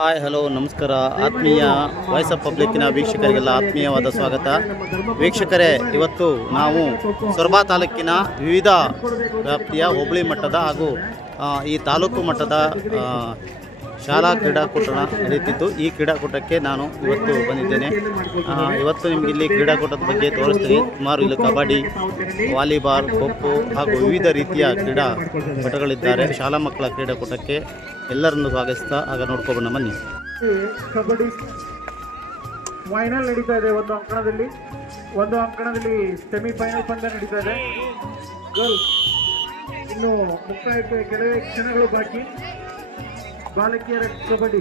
Hi hello ನಮಸ್ಕಾರ. ಆತ್ಮೀಯ voice of ಪಬ್ಲಿಕ್ಕಿನ ವೀಕ್ಷಕರಿಗೆಲ್ಲ ಆತ್ಮೀಯವಾದ ಸ್ವಾಗತ. ವೀಕ್ಷಕರೇ, ಇವತ್ತು ನಾವು ಸೊರಬ ತಾಲೂಕಿನ ವಿವಿಧ ವ್ಯಾಪ್ತಿಯ ಹೋಬಳಿ ಮಟ್ಟದ ಹಾಗೂ ಈ ತಾಲೂಕು ಮಟ್ಟದ ಶಾಲಾ ಕ್ರೀಡಾಕೂಟ ನಡೀತಿದ್ದು, ಈ ಕ್ರೀಡಾಕೂಟಕ್ಕೆ ನಾನು ಇವತ್ತು ಬಂದಿದ್ದೇನೆ. ಇವತ್ತು ನಿಮಗೆ ಇಲ್ಲಿ ಕ್ರೀಡಾಕೂಟದ ಬಗ್ಗೆ ತೋರಿಸ್ತೀನಿ. ಸುಮಾರು ಇಲ್ಲಿ ಕಬಡ್ಡಿ, ವಾಲಿಬಾಲ್, ಖೋ ಖೋ ಹಾಗೂ ವಿವಿಧ ರೀತಿಯ ಕ್ರೀಡಾಪಟುಗಳಿದ್ದಾರೆ. ಶಾಲಾ ಮಕ್ಕಳ ಕ್ರೀಡಾಕೂಟಕ್ಕೆ ಎಲ್ಲರನ್ನು ಸ್ವಾಗತಿಸ್ತಾ ಆಗ ನೋಡ್ಕೊಬೋಣ ಬನ್ನಿ. ಕಬಡ್ಡಿ ಫೈನಲ್ ನಡೀತಾ ಇದೆ. ಒಂದು ಅಂಕಣದಲ್ಲಿ ಸೆಮಿಫೈನಲ್ ಪಂದ್ಯ ನಡೀತಾ ಇದೆ. ಗರ್ಲ್ಸ್ ಇನ್ನು ಮುಕ್ತಾಯಕ್ಕೆ ಕೆಲವೇ ಕ್ಷಣಗಳು ಬಾಕಿ. ಬಾಲಕಿಯರ ಕಬಡ್ಡಿ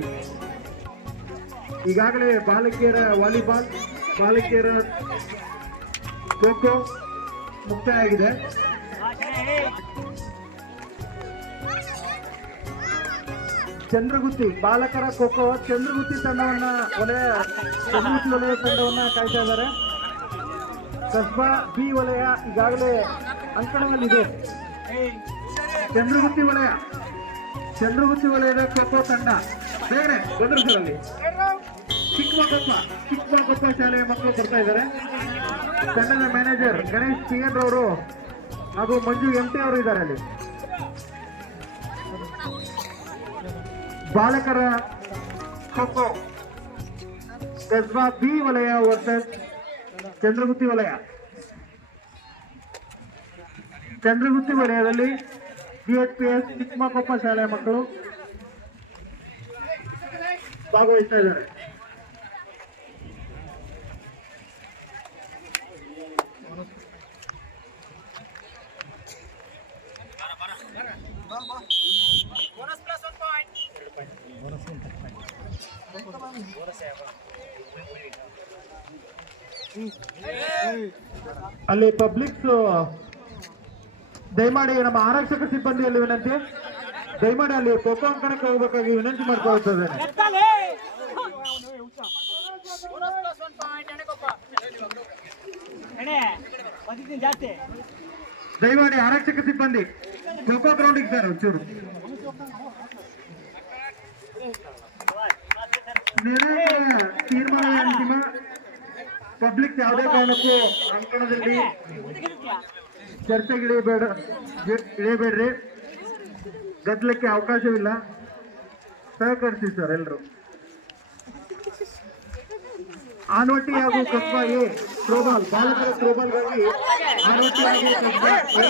ಈಗಾಗಲೇ, ಬಾಲಕಿಯರ ವಾಲಿಬಾಲ್, ಬಾಲಕಿಯರ ಖೋ ಖೋ ಮುಕ್ತಾಯ ಆಗಿದೆ. ಚಂದ್ರಗುತ್ತಿ ಬಾಲಕರ ಖೋ ಖೋ ಚಂದ್ರಗುತ್ತಿ ವಲಯ ತಂಡವನ್ನ ಕಾಯ್ತಾ ಇದ್ದಾರೆ. ಕಸ್ಬಾ ಬಿ ವಲಯ ಈಗಾಗಲೇ ಅಂಕಣದಲ್ಲಿದೆ. ಚಂದ್ರಗುತ್ತಿ ವಲಯದ ಖೋ ಖೋ ತಂಡ ಬೇರೆ ಗದರ್ಸರಲ್ಲಿ ಚಿಕ್ಕಮಕೊಪ್ಪ ಶಾಲೆಯ ಮಕ್ಕಳು ಬರ್ತಾ ಇದ್ದಾರೆ. ತಂಡದ ಮ್ಯಾನೇಜರ್ ಗಣೇಶ್ ಪಿಎನ್ ಅವರು ಹಾಗೂ ಮಂಜು ಎಂಟಿ ಅವರು ಇದ್ದಾರೆ. ಅಲ್ಲಿ ಬಾಲಕರ ಖೋ ಖೋ ಕಸ್ಬಾ ಬಿ ವಲಯ ವರ್ಸಸ್ ಚಂದ್ರಗುತ್ತಿ ವಲಯದಲ್ಲಿ CHPS ಚಿಕ್ಕಮಕೊಪ್ಪ ಶಾಲೆಯ ಮಕ್ಕಳು ಭಾಗವಹಿಸ್ತಾ ಇದ್ದಾರೆ. ಅಲ್ಲಿ ಪಬ್ಲಿಕ್ಸ್ ದಯಮಾಡಿ ನಮ್ಮ ಆರಕ್ಷಕ ಸಿಬ್ಬಂದಿಯಲ್ಲಿ ವಿನಂತಿ, ದಯಮಾಡಿ ಅಲ್ಲಿ ಖೋ ಖೋ ಅಂಕಣಕ್ಕೆ ಹೋಗಬೇಕಾಗಿ ವಿನಂತಿ ಮಾಡ್ಕೊಳ್ತೇನೆ. ದಯಮಾಡಿ ಆರಕ್ಷಕ ಸಿಬ್ಬಂದಿ ಖೋ ಖೋ ಗ್ರೌಂಡಿಗೆ ಸರ್ ಒಂಚೂರು ತೀರ್ಮಾನ ಅಂತಿಮ. ಪಬ್ಲಿಕ್ ಯಾವುದೇ ಕಾರಣಕ್ಕೂ ಅಂಕಣದಲ್ಲಿ ಚರ್ಚೆಗೆ ಇಳಿಯಬೇಡ್ರಿ. ಗದ್ದಲಕ್ಕೆ ಅವಕಾಶವಿಲ್ಲ. ಸಹಕರಿಸಿ ಸರ್ ಎಲ್ಲರೂ. ಆನವಟ್ಟಿ ಹಾಗೂ ಕಸ್ಬಾ ಎ ಥ್ರೋಬಾಲ್, ಬಾಲಕರ ಥ್ರೋಬಾಲ್ಗಾಗಿ ಆನವಟ್ಟಿ ಹಾಗೂ ಕಸ್ಬಾ ಎ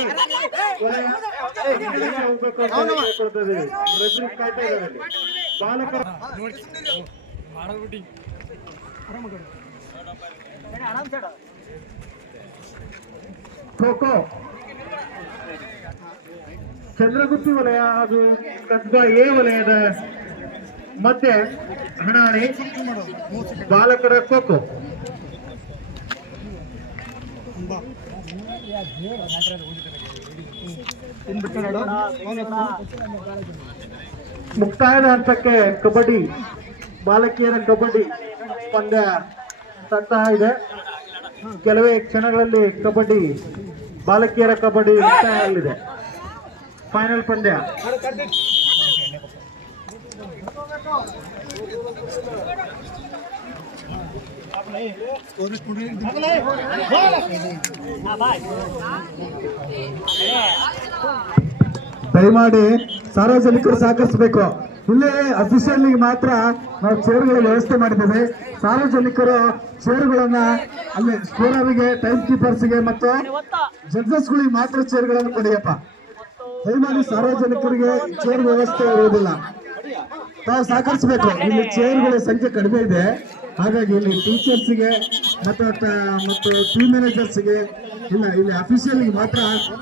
ಹೋಗ್ಬೇಕು ಅಂತ ಹೇಳ್ಕೊಳ್ತಾ ಇದ್ದೀವಿ. ರೆಫ್ರಿ ಕಾಯ್ತಾ ಇದ್ದಾರೆ. ಬಾಲಕರ ಖೋ ಖೋ ಚಂದ್ರಗುತ್ತಿ ವಲಯ ಹಾಗೂ ಕಸ್ಬಾ ಎ ವಲಯದ ಮಧ್ಯೆ ಹಣಾಣಿ. ಬಾಲಕರ ಖೋ ಖೋ ಮುಕ್ತಾಯದ ಹಂತಕ್ಕೆ ಕಬಡ್ಡಿ, ಬಾಲಕಿಯರ ಕಬಡ್ಡಿ ಪಂದ್ಯ ಸಂತಹ ಇದೆ. ಕೆಲವೇ ಕ್ಷಣಗಳಲ್ಲಿ ಕಬಡ್ಡಿ, ಬಾಲಕಿಯರ ಕಬಡ್ಡಿ ಮುಕ್ತಾಯದಲ್ಲಿದೆ. ಫೈನಲ್ ಪಂದ್ಯ. ದಯಮಾಡಿ ಸಾರ್ವಜನಿಕರು ಸಹಕರಿಸಬೇಕು. ಇಲ್ಲೇ ಅಫಿಷಿಯಲ್ ಮಾತ್ರ ನಾವು ಚೇರ್ಗಳ ವ್ಯವಸ್ಥೆ ಮಾಡಿದ್ದೇವೆ. ಸಾರ್ವಜನಿಕರು ಚೇರ್ಗಳನ್ನ ಅಲ್ಲಿ ಸ್ಕೋರರಿಗೆ, ಟೈಮ್ ಕೀಪರ್ಸ್ಗೆ ಮತ್ತು ಜಡ್ಜಸ್ಗಳಿಗೆ ಮಾತ್ರ ಚೇರ್ಗಳನ್ನು ಕೊಡಿಯಪ್ಪ. ದಯಮಾಡಿ ಸಾರ್ವಜನಿಕರಿಗೆ ಚೇರ್ ವ್ಯವಸ್ಥೆ ಇರುವುದಿಲ್ಲ, ತಾವು ಸಹಕರಿಸಬೇಕು. ಇಲ್ಲಿ ಚೇರ್ಗಳ ಸಂಖ್ಯೆ ಕಡಿಮೆ ಇದೆ. ಹಾಗಾಗಿ ಇಲ್ಲಿ ಟೀಚರ್ಸ್ಗೆ ಮತ್ತು ಟೀಮ್ ಮ್ಯಾನೇಜರ್ಸ್ಗೆ ಇಲ್ಲ, ಇಲ್ಲಿ ಅಫಿಷಿಯಲ್ಗೆ ಮಾತ್ರ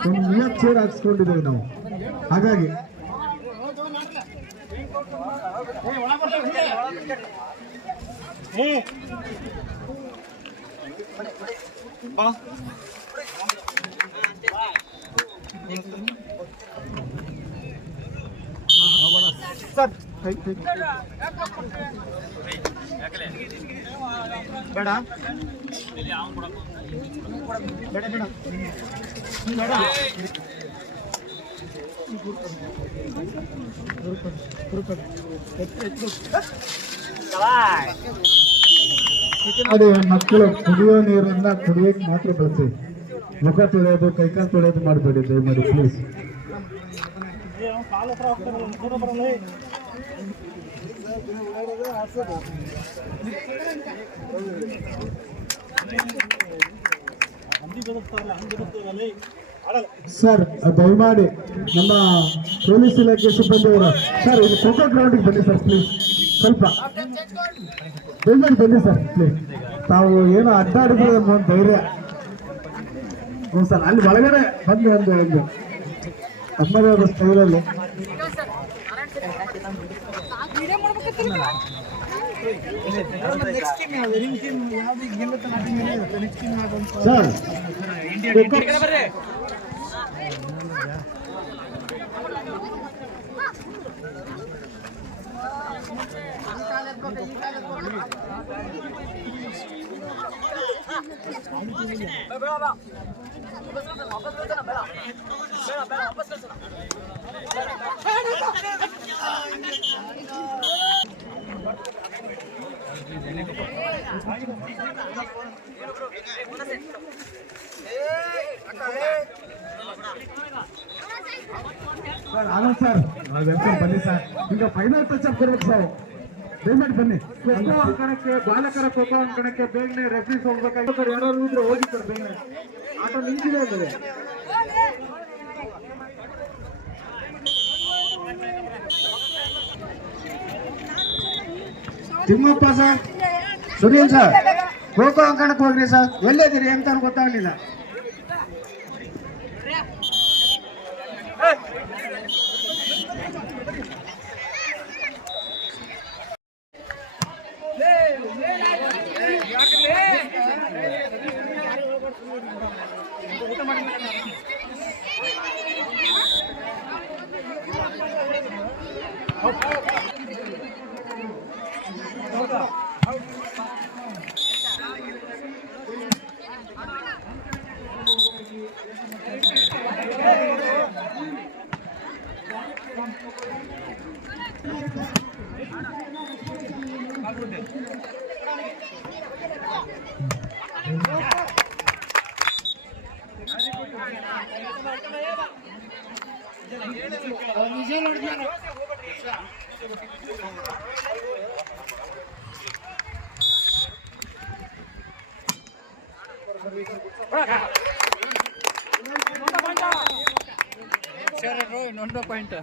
ಒಂದು 30 ಚೇರ್ ಹಾಕಿಸ್ಕೊಂಡಿದ್ದೇವೆ ನಾವು. ಹಾಗಾಗಿ ಬೇಡ ಬೇಡ ಬೇಡ ಅದೇ ಮಕ್ಕಳು ಕುಡಿಯೋ ನೀರನ್ನ ಕುಡಿಯೋಕೆ ಮಾತ್ರ ಬಳಸಿ, ಮುಖ ತೊಳೆಯೋದು ಕೈಕಾಲು ತೊಳೆಯೋದು ಮಾಡಬೇಡಿ ದಯಮಾಡಿ ಪ್ಲೀಸ್. ಸರ್ ದಯಮಾಡಿ ನಮ್ಮ ಪೊಲೀಸ್ ಇಲಾಖೆ ಸಿಬ್ಬಂದಿಯವರು ಸರ್ ಇಲ್ಲಿ ಖೋ ಖೋ ಗ್ರೌಂಡಿಗೆ ಬನ್ನಿ ಸರ್ ಪ್ಲೀಸ್, ಸ್ವಲ್ಪ ದಯಮಾಡಿ ಬನ್ನಿ ಸರ್ ಪ್ಲೀಸ್. ತಾವು ಏನೋ ಅಡ್ಡಾಡಿದ್ರೆ ಒಂದು ಧೈರ್ಯ. ಹ್ಞೂ ಸರ್, ಅಲ್ಲಿ ಒಳಗಡೆ ಬಂದು ಒಂದು ತಮ್ಮದೇ ಆದ ಸ್ಟೈಲಲ್ಲಿ ಸರ್ ಆನಂದ್ ಸರ್ ಬನ್ನಿ ಸರ್, ಈಗ ಫೈನಲ್ ಟಚ್ ಅಪ್ ಕೊಡ್ಬೇಕು ಸರ್, ದಯಮಾಡಿ ಬನ್ನಿ. ಖೋಖೋ ಅಂಕಣಕ್ಕೆ, ಬಾಲಕರ ಖೋಖೋ ಅಂಕಣಕ್ಕೆ ಬೇಗನೆ ರೆಫ್ರೀಸ್ ಹೋಗ್ಬೇಕಾಗಿ ಯಾರು ಇದ್ರೆ ಹೋಗಿ ಸರ್ ಬೇಗನೆ, ಆಟ ನಿಂತಿದೆ ಅಂದರೆ. ತಿಮ್ಮಪ್ಪ ಸರ್, ಸುನೀಲ್ ಸರ್, ಖೋಖೋ ಅಂಕಣಕ್ಕೆ ಹೋಗ್ರಿ ಸರ್, ಎಲ್ಲಿದ್ದೀರಿ ಅಂತ ಗೊತ್ತಾಗ್ಲಿಲ್ಲ. Point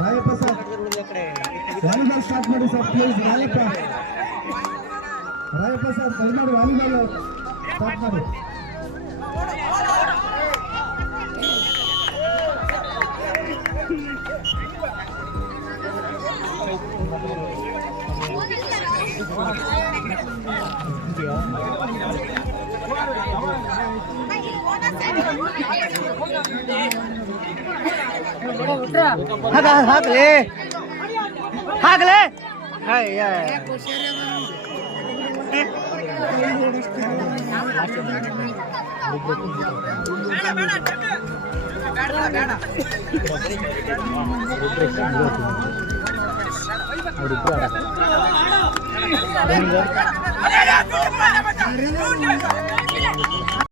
Rayappa sir, volleyball start ಮಾಡಿ ಸರ್ ಪ್ಲೀಸ್. ರಾಯಪ್ಪ ಸರ್ ದಯಮಾಡಿ ವಾಲಿಬಾಲ್ ಸ್ಟಾರ್ಟ್ ಮಾಡಿ. ಹಾಕ್ಲಿ ಹಾಕ್ಲಿ